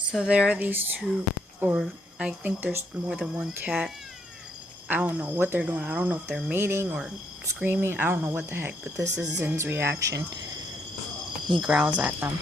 So there are these two, or I think there's more than one cat. I don't know what they're doing. I don't know if they're mating or screaming. I don't know what the heck, but this is Zin's reaction. He growls at them.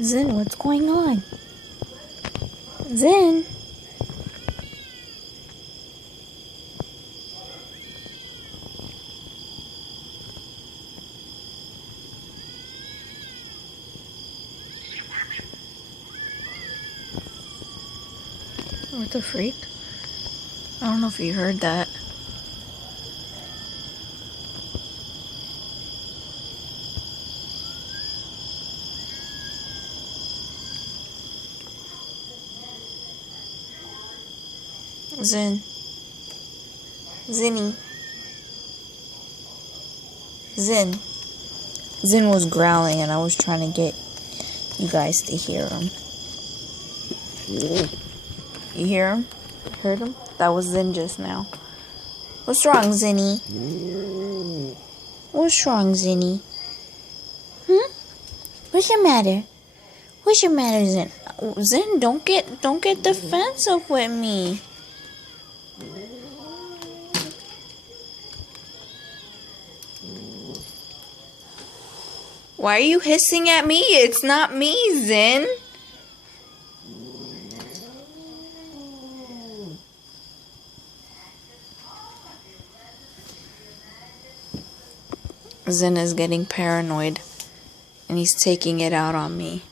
Zin, what's going on? Zin? What the freak? I don't know if you heard that. Zin. Zinny. Zin. Zin was growling and I was trying to get you guys to hear him. You hear him? Heard him? That was Zin just now. What's wrong, Zinny? What's wrong, Zinny? What's your matter? What's your matter, Zin? Zin, don't get defensive with me. Why are you hissing at me? It's not me, Zin. Zin is getting paranoid, and he's taking it out on me.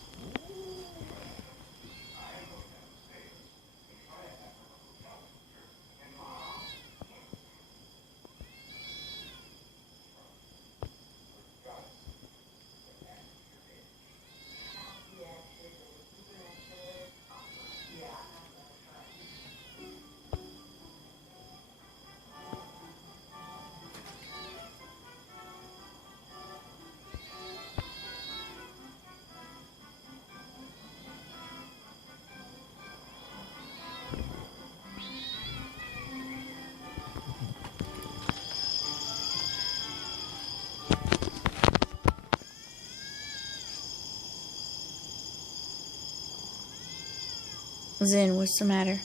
Zin, what's the matter?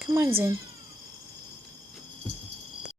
Come on, Zin.